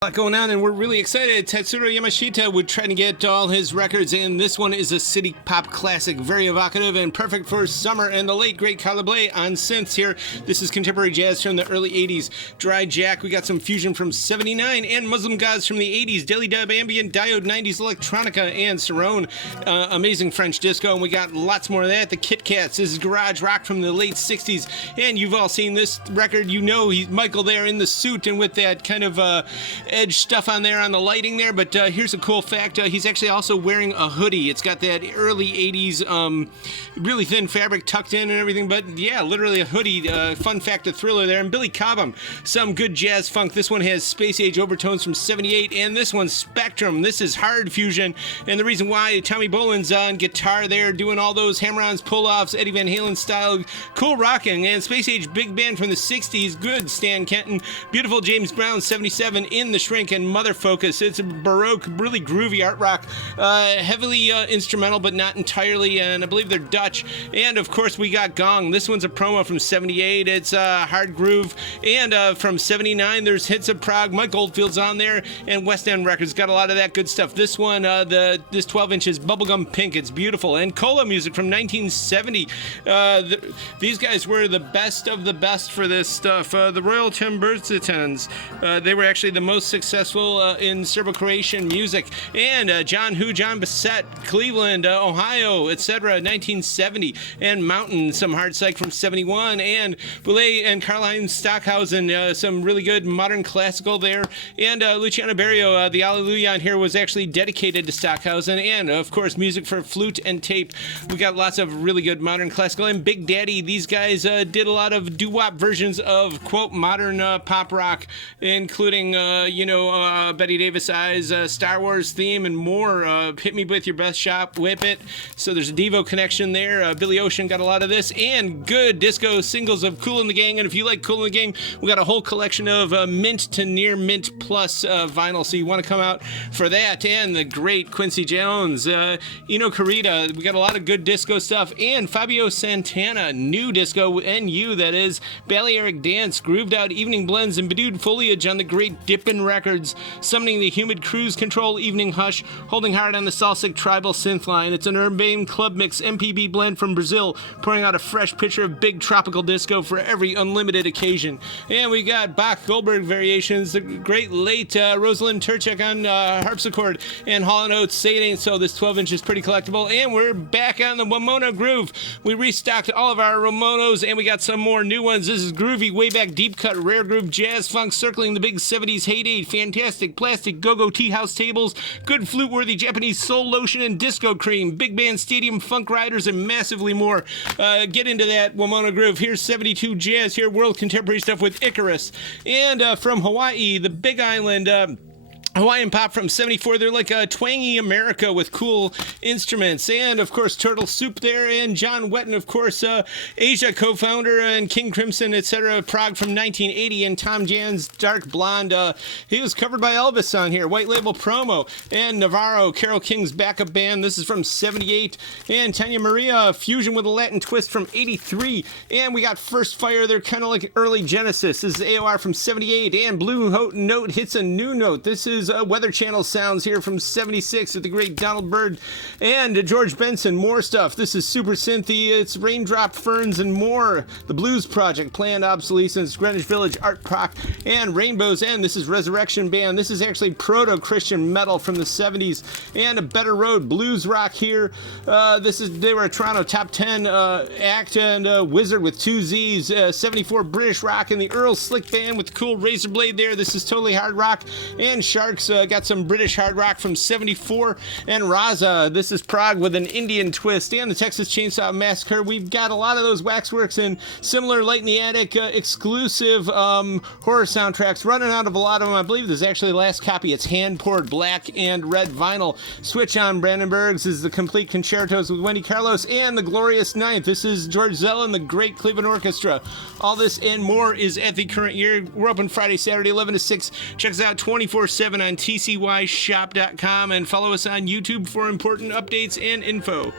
A lot going on, and we're really excited. Tetsuro Yamashita would try to get all his records, and this one is a city pop classic, very evocative and perfect for summer. And the late great Carla Bley on synths here. This is contemporary jazz from the early 80s. Dry Jack, we got some fusion from 79, and Muslim Gods from the 80s. Deli Dub, Ambient, Diode, 90s, Electronica, and Cerrone. Amazing French disco, and we got lots more of that. The Kit Kats, this is garage rock from the late 60s, and you've all seen this record. You know he's Michael there in the suit and with that kind of edge stuff on there on the lighting there, but here's a cool fact. He's actually also wearing a hoodie. It's got that early 80s really thin fabric tucked in and everything, but yeah, literally a hoodie. Fun fact, a thriller there. And Billy Cobham, some good jazz funk. This one has space age overtones from 78, and this one's Spectrum. This is hard fusion, and the reason why Tommy Bolin's on guitar there doing all those hammer-ons, pull-offs, Eddie Van Halen style, cool rocking, and space age big band from the 60s, good Stan Kenton, beautiful James Brown 77 in the Shrink, and Mother Focus. It's a Baroque, really groovy art rock, heavily instrumental but not entirely, and I believe they're Dutch. And of course we got Gong. This one's a promo from 78. It's hard groove, and from 79 there's Hits of Prague. Mike Oldfield's on there, and West End Records got a lot of that good stuff. This one, this 12 inches Bubblegum Pink, it's beautiful. And Cola Music from 1970. These guys were the best of the best for this stuff. The Royal Timbursitans, they were actually the most successful in Serbo-Croatian music. And John Bassett, Cleveland, Ohio, etc., 1970. And Mountain, some hard psych from 71. And Boulez and Karlheinz Stockhausen, some really good modern classical there. And Luciano Berio, the Alleluia on here was actually dedicated to Stockhausen. And of course, music for flute and tape. We got lots of really good modern classical. And Big Daddy, these guys did a lot of doo-wop versions of, quote, modern pop rock, including, Betty Davis Eyes, Star Wars theme, and more. Hit Me With Your Best Shot, Whip It. So there's a Devo connection there. Billy Ocean got a lot of this, and good disco singles of Kool and the Gang. And if you like Kool and the Gang, we got a whole collection of mint to near mint plus vinyl, so you want to come out for that. And the great Quincy Jones, Eno Carita. We got a lot of good disco stuff, and Fabio Santana, new disco, NU, that is, Balearic Dance, grooved out evening blends, and bedewed foliage on the great Dippin' Records, summoning the humid cruise control evening hush, holding hard on the Salsic tribal synth line. It's an urbane club mix MPB blend from Brazil, pouring out a fresh picture of big tropical disco for every unlimited occasion. And we got Bach Goldberg variations, the great late Rosalind Turchak on harpsichord, and Hall & Oates, Say It Ain't So. This 12 inch is pretty collectible, and we're back on the Wimono groove. We restocked all of our Ramonos, and we got some more new ones. This is groovy, way back deep cut, rare groove jazz funk circling the big 70s heyday. Fantastic plastic go-go tea house tables, good flute-worthy Japanese soul lotion and disco cream, big band stadium funk riders, and massively more. Get into that Wimono groove. Here's 72 Jazz, here world contemporary stuff with Icarus. And from Hawaii, the Big Island, Hawaiian pop from 74. They're like a twangy America with cool instruments. And, of course, Turtle Soup there. And John Wetton, of course, Asia co-founder, and King Crimson, etc. Prague from 1980. And Tom Jan's Dark Blonde. He was covered by Elvis on here. White Label Promo. And Navarro, Carole King's backup band. This is from 78. And Tanya Maria, fusion with a Latin twist from 83. And we got First Fire. They're kind of like early Genesis. This is AOR from 78. And Blue Note hits a new note. This is Weather Channel sounds here from 76 with the great Donald Byrd and George Benson. More stuff. This is super synthy. It's Raindrop Ferns and more. The Blues Project, Planned Obsolescence, Greenwich Village, Art Proc, and Rainbow's End. This is Resurrection Band. This is actually proto-Christian metal from the 70s, and a Better Road blues rock here. They were a Toronto top 10 act, and Wizard with two Z's. 74 British rock, and the Earl Slick Band with the cool razor blade there. This is totally hard rock, and Sharks got some British hard rock from 74, and Raza, this is Prague with an Indian twist, and the Texas Chainsaw Massacre. We've got a lot of those Waxworks and similar Light in the Attic exclusive horror soundtracks, running out of a lot of them. I believe this is actually the last copy. It's hand-poured black and red vinyl. Switch on Brandenburgs is the complete concertos with Wendy Carlos, and the Glorious Ninth. This is George Zell and the Great Cleveland Orchestra. All this and more is at the current year. We're open Friday, Saturday, 11 to 6. Check us out 24/7 on tcyshop.com, and follow us on YouTube for important updates and info.